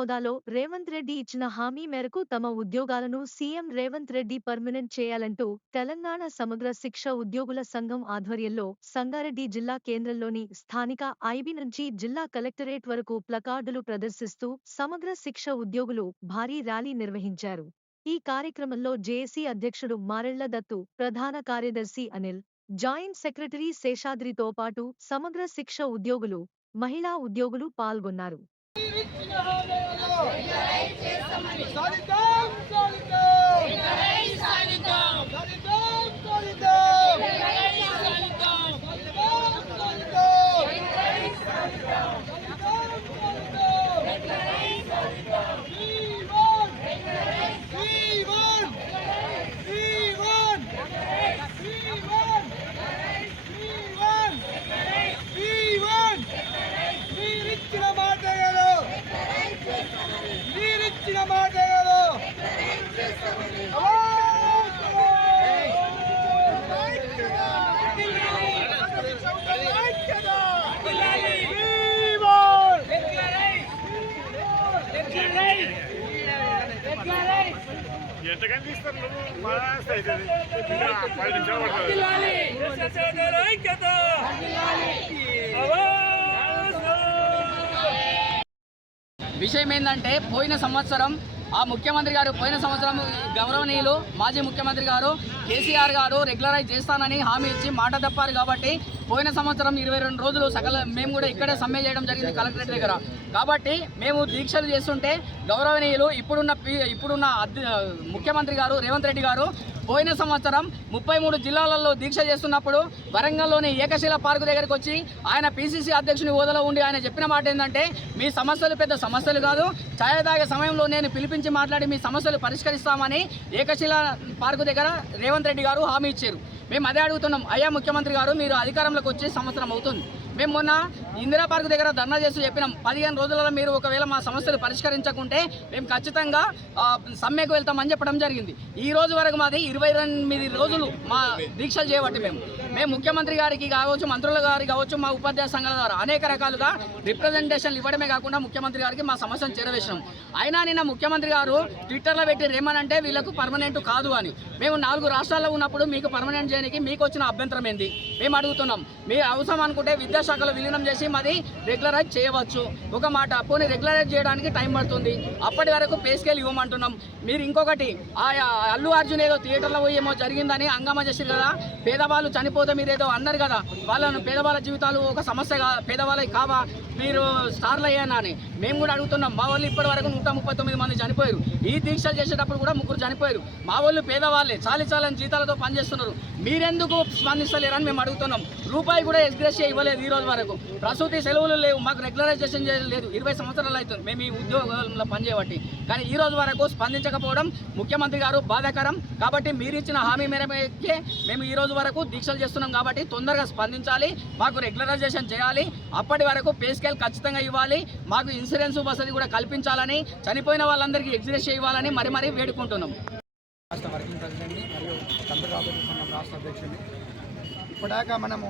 హోదాలో రేవంత్ రెడ్డి ఇచ్చిన హామీ మేరకు తమ ఉద్యోగాలను సీఎం రేవంత్ రెడ్డి పర్మనెంట్ చేయాలంటూ తెలంగాణ సమగ్ర శిక్ష ఉద్యోగుల సంఘం ఆధ్వర్యంలో సంగారెడ్డి జిల్లా కేంద్రంలోని స్థానిక ఐబీ నుంచి జిల్లా కలెక్టరేట్ వరకు ప్లకార్డులు ప్రదర్శిస్తూ సమగ్ర శిక్ష ఉద్యోగులు భారీ ర్యాలీ నిర్వహించారు. ఈ కార్యక్రమంలో జేఏసీ అధ్యక్షుడు మారెళ్ళ దత్తు ప్రధాన కార్యదర్శి అనిల్ జాయింట్ సెక్రటరీ శేషాద్రితో పాటు సమగ్ర శిక్ష ఉద్యోగులు మహిళా ఉద్యోగులు పాల్గొన్నారు. సాధిద్దాం. ఎంతకని తీస్తారు నువ్వు? మహారాష్ట్ర అవుతుంది ఇంకా పది నిమిషాలు పడుతుంది. విషయం ఏంటంటే పోయిన సంవత్సరం ఆ ముఖ్యమంత్రి గారు పోయిన సంవత్సరం గౌరవనీయులు మాజీ ముఖ్యమంత్రి గారు కేసీఆర్ గారు రెగ్యులరైజ్ చేస్తానని హామీ ఇచ్చి మాట తప్పారు కాబట్టి పోయిన సంవత్సరం ఇరవై రెండు రోజులు సకల మేము కూడా ఇక్కడే సమ్మె చేయడం జరిగింది కలెక్టరేట్ దగ్గర. కాబట్టి మేము దీక్షలు చేస్తుంటే గౌరవనీయులు ఇప్పుడున్న ఇప్పుడున్న ముఖ్యమంత్రి గారు రేవంత్ రెడ్డి గారు పోయిన సంవత్సరం ముప్పై మూడు జిల్లాలలో దీక్ష చేస్తున్నప్పుడు వరంగల్లోని ఏకశిల పార్కు దగ్గరికి వచ్చి ఆయన పీసీసీ అధ్యక్షుని హోదాలో ఉండి ఆయన చెప్పిన మాట ఏంటంటే మీ సమస్యలు పెద్ద సమస్యలు కాదు. ఛాయ తాగే సమయంలో నేను పిలిపించి మాట్లాడి మీ సమస్యలు పరిష్కరిస్తామని ఏకశిల పార్కు దగ్గర రేవంత్ రెడ్డి గారు హామీ ఇచ్చారు. మేము అదే అడుగుతున్నాం అయ్యా ముఖ్యమంత్రి గారు మీరు అధికారంలోకి వచ్చి సంవత్సరం అవుతుంది. మేము మొన్న ఇందిరా పార్క్ దగ్గర ధర్నా చేసి చెప్పినాం పదిహేను రోజులలో మీరు ఒకవేళ మా సమస్యలు పరిష్కరించకుంటే మేము ఖచ్చితంగా సమ్మెకు వెళ్తామని చెప్పడం జరిగింది. ఈ రోజు వరకు మాది ఇరవై ఎనిమిది రోజులు మా దీక్షలు చేయబట్టి మేము. మేము ముఖ్యమంత్రి గారికి కావచ్చు మంత్రుల గారికి కావచ్చు మా ఉపాధ్యాయ సంఘాల ద్వారా అనేక రకాలుగా రిప్రజెంటేషన్లు ఇవ్వడమే కాకుండా ముఖ్యమంత్రి గారికి మా సమస్యను చేరవేసినాం అయినా నిన్న ముఖ్యమంత్రి గారు ట్విట్టర్లో పెట్టి రేమనంటే వీళ్ళకు పర్మనెంట్ కాదు అని. మేము నాలుగు రాష్ట్రాల్లో ఉన్నప్పుడు మీకు పర్మనెంట్ చేయడానికి మీకు వచ్చిన అభ్యంతరం ఏంది? మేము అడుగుతున్నాం. మీరు అవసరం అనుకుంటే విద్యాశాఖలో విలీనం చేసి మాది రెగ్యులరైజ్ చేయవచ్చు. ఒక మాట పోనీ రెగ్యులరైజ్ చేయడానికి టైం పడుతుంది. అప్పటి వరకు పే స్కేల్ ఇవ్వమంటున్నాం. మీరు ఇంకొకటి ఆ అల్లు అర్జున్ ఏదో థియేటర్లో పోయి ఏమో జరిగిందని అంగమ్మ చేసారు కదా పేదవాళ్ళు చనిపోతే మీరు ఏదో అన్నారు కదా. వాళ్ళను పేదవాళ్ళ జీవితాలు ఒక సమస్య కా పేదవాళ్ళకి కావా? మీరు స్టార్లు అయ్యానా అని మేము కూడా అడుగుతున్నాం. మా వాళ్ళు ఇప్పటి వరకు నూట ముప్పై తొమ్మిది మంది చనిపోయారు. ఈ దీక్షలు చేసేటప్పుడు కూడా ముగ్గురు చనిపోయారు. మా వాళ్ళు పేదవాళ్ళే. చాలి చాలని జీతాలతో పనిచేస్తున్నారు. మీరెందుకు స్పందిస్తలేరని మేము అడుగుతున్నాం. రూపాయి కూడా ఎక్స్గ్రెస్ ఇవ్వలేదు ఈ రోజు వరకు. ప్రసూతి సెలవులు లేవు. మాకు రెగ్యులరైజేషన్ చేయలేదు ఇరవై సంవత్సరాలు అవుతుంది. మేము ఈ ఉద్యోగంలో పనిచేయబట్టి. కానీ ఈ రోజు వరకు స్పందించకపోవడం ముఖ్యమంత్రి గారు బాధాకరం. కాబట్టి మీరు ఇచ్చిన హామీ మేరకే మేము ఈ రోజు వరకు దీక్షలు చేస్తున్నాం కాబట్టి తొందరగా స్పందించాలి మాకు రెగ్యులరైజేషన్ చేయాలి అప్పటి వరకు పే స్కేల్ ఖచ్చితంగా ఇవ్వాలి మాకు ఇన్సూరెన్స్ వసతి కూడా కల్పించాలని చనిపోయిన వాళ్ళందరికీ ఎగ్జిస్ట్ ఇవ్వాలని మరి మరీ వేడుకుంటున్నాం. రాష్ట్ర వర్కింగ్ ప్రెసిడెంట్ని మరియు కంప్యూటర్ ఆపరేటర్ సంఘం రాష్ట్ర అధ్యక్షుడిని. ఇప్పటిదాకా మనము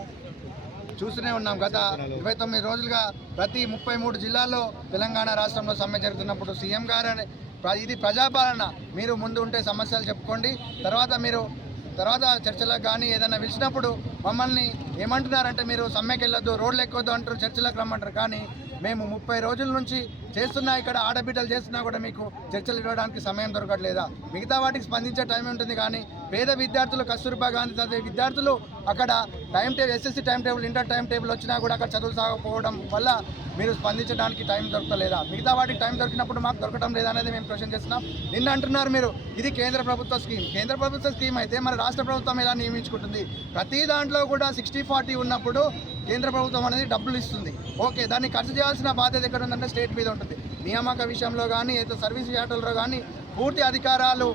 చూస్తూనే ఉన్నాం. గత ఇరవై తొమ్మిది రోజులుగా ప్రతి ముప్పై మూడు జిల్లాల్లో తెలంగాణ రాష్ట్రంలో సమ్మె జరుగుతున్నప్పుడు సీఎం గారు ప్ర- ఇది ప్రజాపాలన. మీరు ముందు ఉంటే సమస్యలు చెప్పుకోండి. తర్వాత మీరు తర్వాత చర్చలకు కానీ ఏదైనా పిలిచినప్పుడు మమ్మల్ని ఏమంటున్నారంటే మీరు సమ్మెకి వెళ్ళొద్దు రోడ్లు ఎక్కొద్దు అంటారు చర్చలకు రమ్మంటారు. కానీ మేము ముప్పై రోజుల నుంచి చేస్తున్నా ఇక్కడ ఆడబిడ్డలు చేస్తున్నా కూడా మీకు చర్చలు ఇవ్వడానికి సమయం దొరకట్లేదా? మిగతా వాటికి స్పందించే టైం ఉంటుంది కానీ పేద విద్యార్థులు కస్తూర్బా గాంధీ చదివే విద్యార్థులు అక్కడ time table SSC time table inter time table వచ్చినా కూడా అక్కడ చదువులు సాగకపోవడం వల్ల మీరు స్పందించడానికి టైం దొరకలేదా మిగతా వాటికి టైం దొరికినప్పుడు మాకు దొరకడం లేదా అనేది మేము క్వశ్చన్ చేస్తున్నాం. నిన్న అంటున్నారు మీరు ఇది కేంద్ర ప్రభుత్వ స్కీమ్. కేంద్ర ప్రభుత్వ స్కీమ్ అయితే మన రాష్ట్ర ప్రభుత్వం ఎలా నియమించుకుంటుంది? ప్రతి దాంట్లో కూడా సిక్స్టీ ఫార్టీ ఉన్నప్పుడు కేంద్ర ప్రభుత్వం అనేది డబ్బులు ఇస్తుంది. ఓకే దాన్ని ఖర్చు చేయాల్సిన బాధ్యత ఎక్కడ ఉందంటే స్టేట్ మీద ఉంటుంది. నియామక విషయంలో కానీ ఏదో సర్వీస్ యాటల్లో కానీ పూర్తి అధికారాలు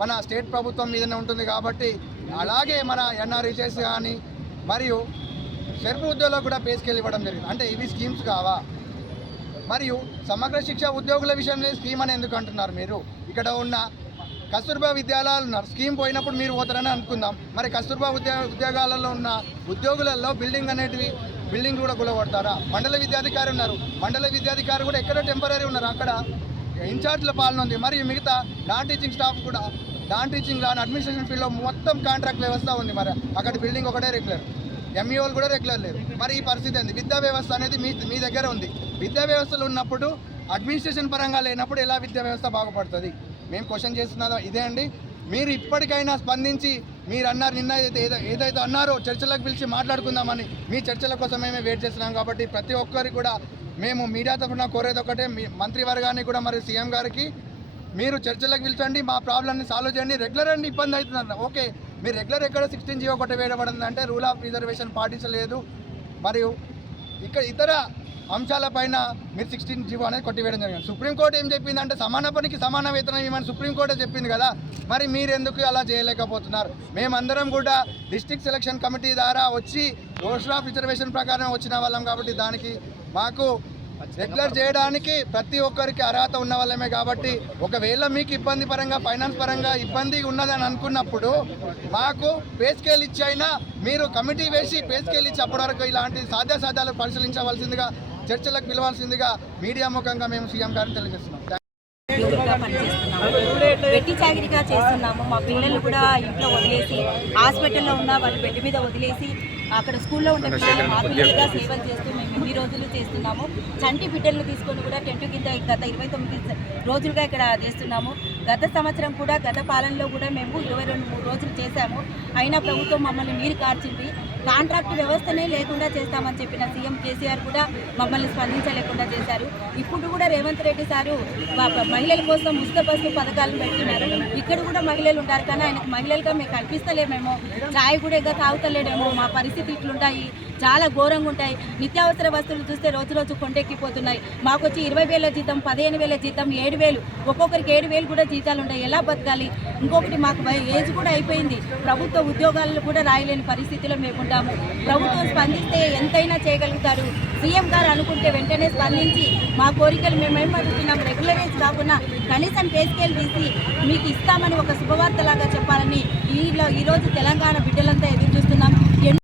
మన స్టేట్ ప్రభుత్వం మీదనే ఉంటుంది కాబట్టి అలాగే మన ఎన్ఆర్ఈసెస్ కానీ మరియు సెల్ఫ్ ఉద్యోగులకు కూడా పే స్కేల్ ఇవ్వడం జరిగింది. అంటే ఇవి స్కీమ్స్ కావా? మరియు సమగ్ర శిక్ష ఉద్యోగుల విషయంలో స్కీమ్ అని ఎందుకు అంటున్నారు మీరు? ఇక్కడ ఉన్న కస్తూర్బా విద్యాలయాలు ఉన్నారు. స్కీమ్ పోయినప్పుడు మీరు పోతారని అనుకుందాం. మరి కస్తూర్బా ఉద్యోగాలలో ఉన్న ఉద్యోగులలో బిల్డింగ్ అనేటివి బిల్డింగ్ కూడా కూలగొడతారా? మండల విద్యాధికారి ఉన్నారు. మండల విద్యాధికారి కూడా ఎక్కడో టెంపరీ ఉన్నారు. అక్కడ ఇన్ఛార్జ్ల పాలన ఉంది. మరియు మిగతా నాన్ టీచింగ్ స్టాఫ్ కూడా నాన్ టీచింగ్ నాన్ అడ్మినిస్ట్రేషన్ ఫీల్డ్లో మొత్తం కాంట్రాక్ట్ వ్యవస్థ ఉంది మరి. అక్కడ బిల్డింగ్ ఒకటే రెగ్యులర్ ఎంఈఓలు కూడా రెగ్యులర్ లేరు. మరి ఈ పరిస్థితి ఏంది? విద్యా వ్యవస్థ అనేది మీ మీ దగ్గర ఉంది. విద్యా వ్యవస్థలో ఉన్నప్పుడు అడ్మినిస్ట్రేషన్ పరంగా లేనప్పుడు ఎలా విద్యా వ్యవస్థ బాగుపడుతుంది? మేము క్వశ్చన్ చేస్తున్నదా ఇదే అండి. మీరు ఇప్పటికైనా స్పందించి మీరు అన్నారు నిన్న ఏదైతే ఏదో- ఏదైతే అన్నారో చర్చలకు పిలిచి మాట్లాడుకుందామని మీ చర్చల కోసం మేమే వెయిట్ చేస్తున్నాం కాబట్టి ప్రతి ఒక్కరికి కూడా మేము మీడియా తరఫున కోరేది ఒకటే మీ మంత్రివర్గాన్ని కూడా మరి సీఎం గారికి. మీరు చర్చలకు పిలిచండి మా ప్రాబ్లమ్ని సాల్వ్ చేయండి రెగ్యులర్ అండి ఇబ్బంది అవుతుంది ఓకే మీరు రెగ్యులర్ ఎక్కడ సిక్స్టీన్ జీవో ఒకటి వేయబడింది అంటే రూల్ ఆఫ్ రిజర్వేషన్ పాటించలేదు. మరియు ఇక్కడ ఇతర అంశాలపైన మీరు సిక్స్టీన్ జీవో అనేది కొట్టివేయడం జరిగింది. సుప్రీంకోర్టు ఏం చెప్పింది అంటే సమాన పనికి సమాన వేతనం ఇవ్వమని సుప్రీంకోర్టు చెప్పింది కదా. మరి మీరు ఎందుకు అలా చేయలేకపోతున్నారు? మేమందరం కూడా డిస్టిక్ సెలక్షన్ కమిటీ ద్వారా వచ్చి రోషన్ ఆఫ్ రిజర్వేషన్ ప్రకారం వచ్చిన వాళ్ళం కాబట్టి దానికి మాకు రెగ్యులర్ చేయడానికి ప్రతి ఒక్కరికి అర్హత ఉన్న వాళ్ళమే కాబట్టి ఒకవేళ మీకు ఇబ్బంది పరంగా ఫైనాన్స్ పరంగా ఇబ్బంది ఉన్నదని అనుకున్నప్పుడు మాకు పే స్కేల్ ఇచ్చి అయినా మీరు కమిటీ వేసి పే స్కేల్ ఇచ్చి అప్పటి వరకు ఇలాంటి సాధ్యాసాధ్యాలు పరిశీలించవలసిందిగా చర్చలకు పిలవాల్సిందిగా మీడియా ముఖంగా మేము సీఎం గారిని తెలియజేస్తున్నాం. వెట్టి చాకిరిగా చేస్తున్నాము. మా పిల్లలు కూడా ఇంట్లో వదిలేసి హాస్పిటల్లో ఉన్న వాళ్ళు బెడ్ మీద వదిలేసి అక్కడ స్కూల్లో ఉన్న పిల్లలు మా పిల్లలుగా సేవలు చేస్తూ మేము ఇన్ని రోజులు చేస్తున్నాము. చంటి బిడ్డలను తీసుకొని కూడా టెంట్ కింద గత ఇరవై తొమ్మిది రోజులుగా ఇక్కడ చేస్తున్నాము. గత సంవత్సరం కూడా గత పాలనలో కూడా మేము ఇరవై రెండు మూడు రోజులు చేశాము. అయినా ప్రభుత్వం మమ్మల్ని నీరు కార్చింది. కాంట్రాక్ట్ వ్యవస్థనే లేకుండా చేస్తామని చెప్పిన సీఎం కేసీఆర్ కూడా మమ్మల్ని స్పందించలేకుండా చేశారు. ఇప్పుడు కూడా రేవంత్ రెడ్డి సారు మా- మహిళల కోసం ఉచిత బస్సు పథకాలను పెడుతున్నారు. ఇక్కడ కూడా మహిళలు ఉంటారు. కానీ ఆయనకు మహిళలుగా మేము కల్పిస్తలేమేమో చాయ్ కూడా ఇంకా తాగుతలేడేమో. మా పరిస్థితి ఇట్లుంటాయి. చాలా ఘోరంగా ఉంటాయి నిత్యావసర వస్తువులు చూస్తే రోజు రోజు కొండెక్కిపోతున్నాయి. మాకు వచ్చి ఇరవై వేల జీతం పదిహేను వేల జీతం ఏడు వేలు ఒక్కొక్కరికి ఏడు వేలు కూడా జీతాలు ఉంటాయి ఎలా బతకాలి? ఇంకొకటి మాకు ఏజ్ కూడా అయిపోయింది. ప్రభుత్వ ఉద్యోగాలను కూడా రాయలేని పరిస్థితిలో మేము ఉంటాము ప్రభుత్వం స్పందిస్తే ఎంతైనా చేయగలుగుతారు. సీఎం గారు అనుకుంటే వెంటనే స్పందించి మా కోరికలు మేము అడుగుతున్నాం రెగ్యులరైజ్ కాకుండా కనీసం పే తీసి మీకు ఇస్తామని ఒక శుభవార్తలాగా చెప్పాలని ఈ ఈరోజు తెలంగాణ బిడ్డలంతా ఎదురు చూస్తున్నాం